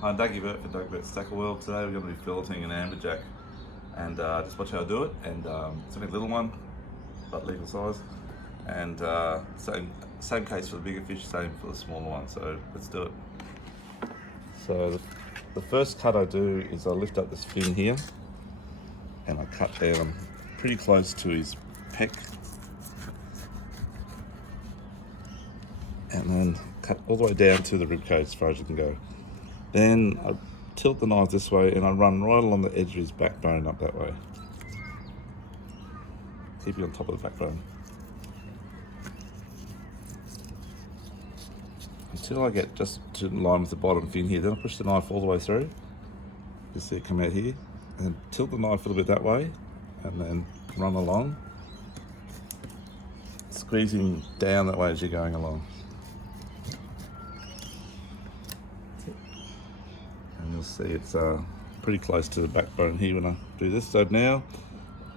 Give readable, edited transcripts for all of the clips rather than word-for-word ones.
Hi, Dougie Burt for Doug Burt's Tackle World. Today we're going to be filleting an amberjack, and just watch how I do it. And it's only a little one, but legal size. And same case for the bigger fish, same for the smaller one. So let's do it. So the first cut I do is I lift up this fin here, and I cut down pretty close to his pec, and then cut all the way down to the rib cage as far as you can go. Then I tilt the knife this way and I run right along the edge of his backbone up that way. Keep it on top of the backbone. Until I get just to line with the bottom fin here. Then I push the knife all the way through. You see it come out here. And tilt the knife a little bit that way. And then run along. Squeezing down that way as you're going along. And you'll see it's pretty close to the backbone here when I do this. So now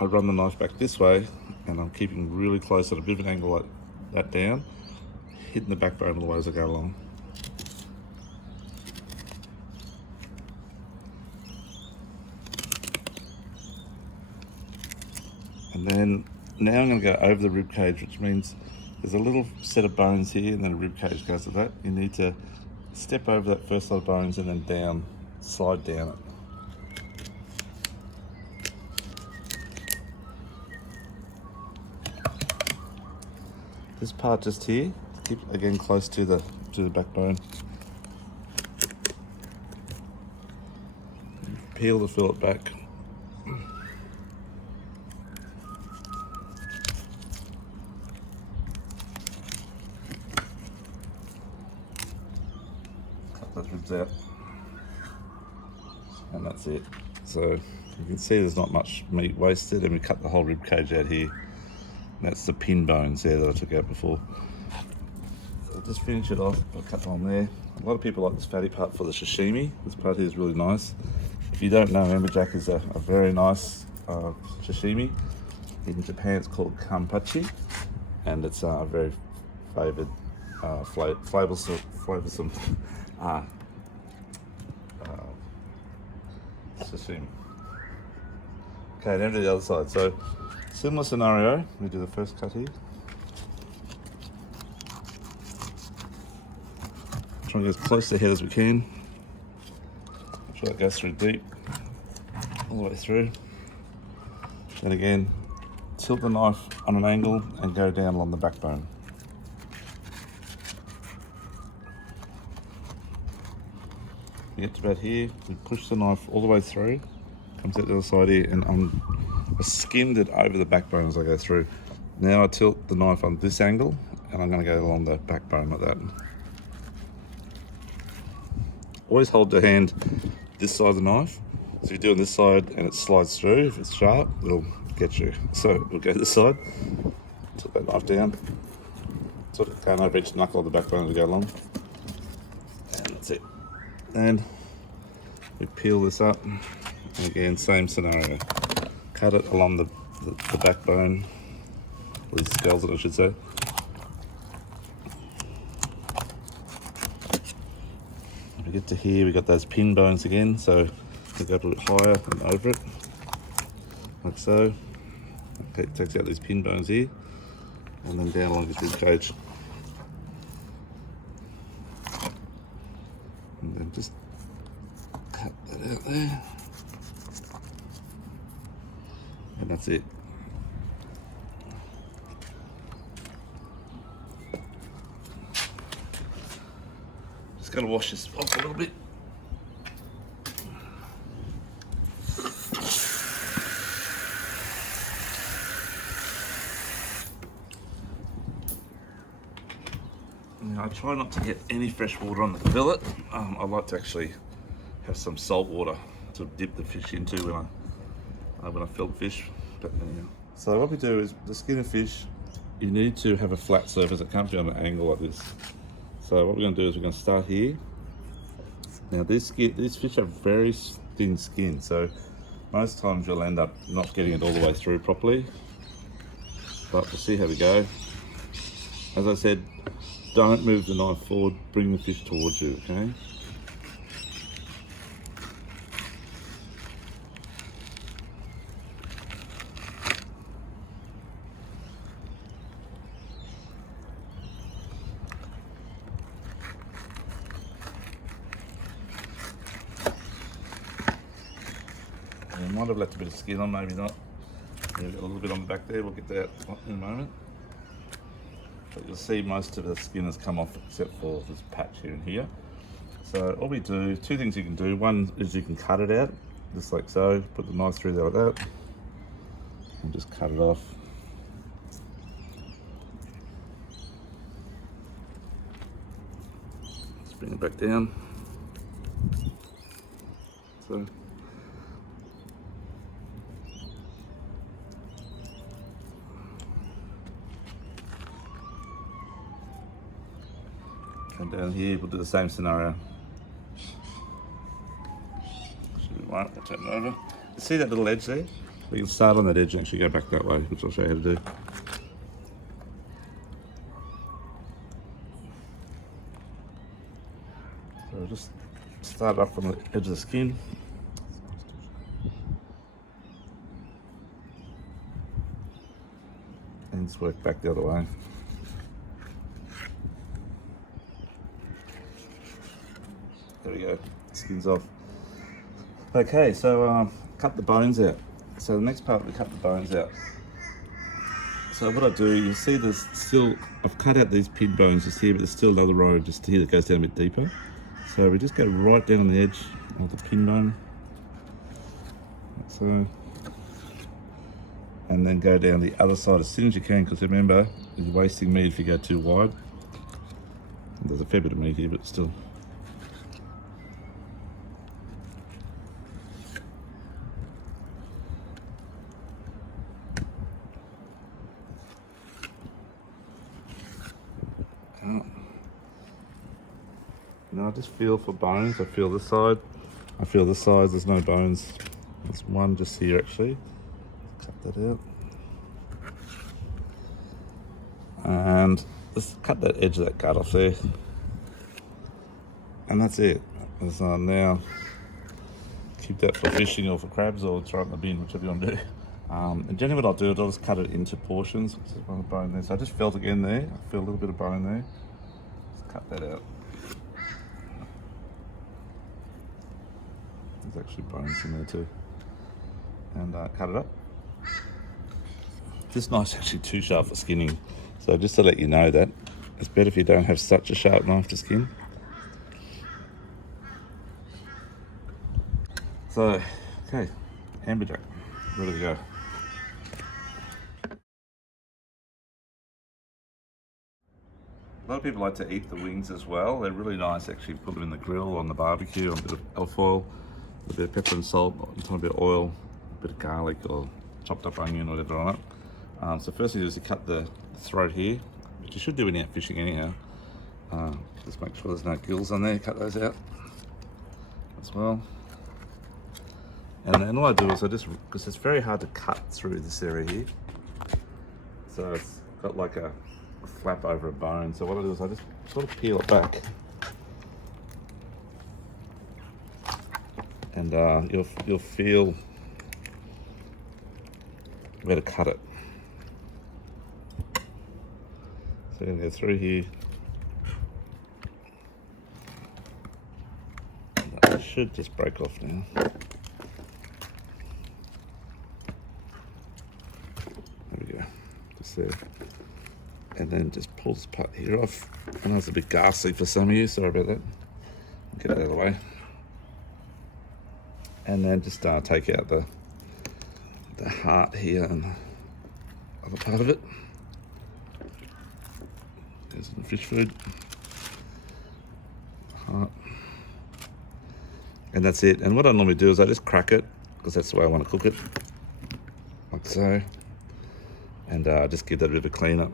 I run the knife back this way and I'm keeping really close at a bit of an angle like that down, hitting the backbone all the way as I go along. And then now I'm going to go over the rib cage, which means there's a little set of bones here and then a rib cage goes to that. You need to step over that first set of bones and then down, slide down it. This part just here, keep again close to the backbone. Peel the fillet back. Cut those ribs out. And that's it. So you can see there's not much meat wasted, and we cut the whole rib cage out here. That's the pin bones there that I took out before. So I'll just finish it off. I'll cut one there. A lot of people like this fatty part for the sashimi. This part here is really nice. If you don't know, amberjack is a very nice sashimi. In Japan it's called kampachi, and it's a very favoured, flavoursome sashimi. Okay, now to the other side. So similar scenario, we do the first cut here. Try and get as close to the head as we can. Make sure that goes through deep, all the way through. Then again, tilt the knife on an angle and go down along the backbone. We get to about here, we push the knife all the way through, comes out the other side here, and I skimmed it over the backbone as I go through. Now I tilt the knife on this angle, and I'm going to go along the backbone like that. Always hold your hand this side of the knife. So if you're doing this side and it slides through, if it's sharp, it'll get you. So we'll go this side, tilt that knife down, sort of going over each knuckle of the backbone as we go along. And that's it. And we peel this up, and again, same scenario. Cut it along the backbone, or the skeleton I should say. When we get to here, we got those pin bones again, so we go up a bit higher and over it, like so. Okay, it takes out these pin bones here, and then down along this rib cage. And then just cut that out there. And that's it. Just gotta wash this off a little bit. Now, I try not to get any fresh water on the fillet. I like to actually have some salt water to dip the fish into when I fillet fish. But anyhow. So what we do is the skin of fish, you need to have a flat surface. It can't be on an angle like this. So what we're going to do is we're going to start here. Now these fish have very thin skin, so most times you'll end up not getting it all the way through properly. But we'll see how we go. As I said, don't move the knife forward, bring the fish towards you, okay? might have left a bit of skin on, maybe not. Maybe a little bit on the back there, we'll get that in a moment. But you'll see most of the skin has come off except for this patch here and here. So all we do, two things you can do. One is you can cut it out, just like so. Put the knife through there like that. And just cut it off. Just bring it back down. So. And down here, we'll do the same scenario. Should be right, we'll turn it over. You see that little edge there? We can start on that edge and actually go back that way, which I'll show you how to do. So just start up from the edge of the skin. And just work back the other way. There we go, skin's off. Okay, so cut the bones out. So the next part, we cut the bones out. So what I do, you'll see there's still, I've cut out these pin bones just here, but there's still another row just here that goes down a bit deeper. So we just go right down on the edge of the pin bone. Like so. And then go down the other side as soon as you can, because remember, you're wasting meat if you go too wide. There's a fair bit of meat here, but still. Now I just feel for bones. I feel this side. I feel this side. There's no bones. There's one just here actually. Cut that out. And just cut that edge of that gut off there. And that's it. There's now keep that for fishing or for crabs, or throw it in the bin, whichever you want to do. And generally what I'll do is I'll just cut it into portions. There's one bone there. So I just felt again there. I feel a little bit of bone there. Just cut that out. There's actually bones in there too. And cut it up. This knife's actually too sharp for skinning. So just to let you know that, it's better if you don't have such a sharp knife to skin. So, okay, Amberjack, ready to go. A lot of people like to eat the wings as well. They're really nice actually. Put them in the grill, on the barbecue, on a bit of elf oil, a bit of pepper and salt, a bit of oil, a bit of garlic or chopped up onion or whatever on it. So first thing you do is you cut the throat here, which you should do when you're out fishing anyhow. Just make sure there's no gills on there, cut those out as well. And then all I do is because it's very hard to cut through this area here. So it's got like a flap over a bone. So what I do is I just sort of peel it back. And you'll feel where to cut it. So you're gonna go through here. That should just break off now. There we go, just there. And then just pull this part here off. I know it's a bit ghastly for some of you, sorry about that. Get it out of the way. And then just take out the heart here and the other part of it. There's some fish food. Heart. And that's it. And what I normally do is I just crack it, because that's the way I want to cook it. Like so. And just give that a bit of a clean up.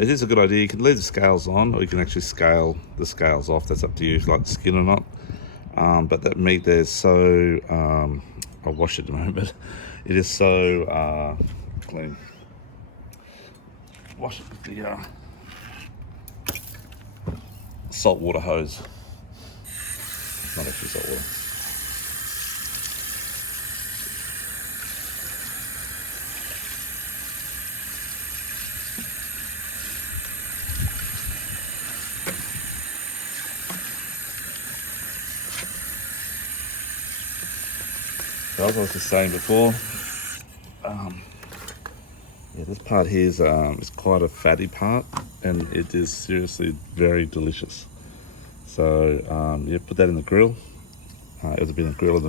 It is a good idea. You can leave the scales on, or you can actually scale the scales off. That's up to you if you like the skin or not. But that meat there is so, I'll wash it in a moment, but it is so clean. Wash it with the salt water hose. Not actually salt water. as I was just saying before, yeah, this part here is quite a fatty part, and it is seriously very delicious. So yeah, put that in the grill. It'll be in the grill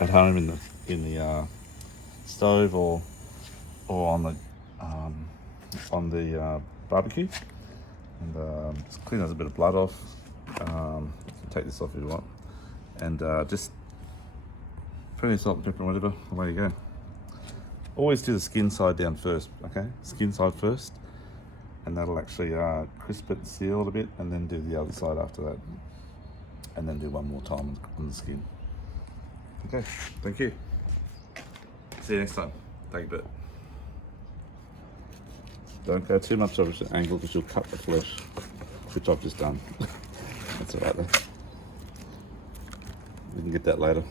at home in the stove or on the barbecue, and just clean a bit of blood off. You can take this off if you want, and just put any salt and pepper and whatever. Away you go. Always do the skin side down first, okay? Skin side first, and that'll actually crisp it and seal it a bit, and then do the other side after that, and then do one more time on the skin. Okay, thank you. See you next time. Take a bit. Don't go too much over the angle because you'll cut the flesh, which I've just done. That's all right though. We can get that later.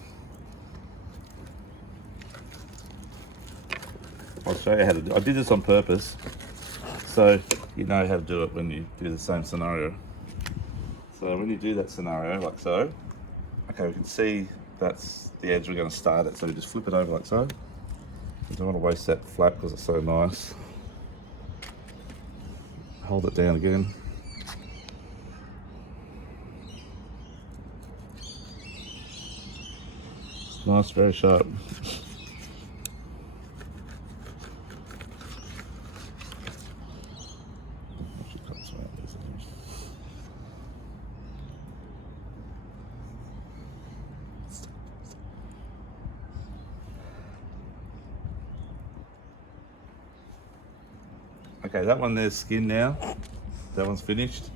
I'll show you how to do it. I did this on purpose, so you know how to do it when you do the same scenario. So when you do that scenario, like so, okay, we can see that's the edge we're going to start at, so we just flip it over like so. You don't want to waste that flap because it's so nice. Hold it down again. It's nice, very sharp. Okay, that one there's skin now. That one's finished.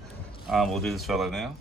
We'll do this fellow now.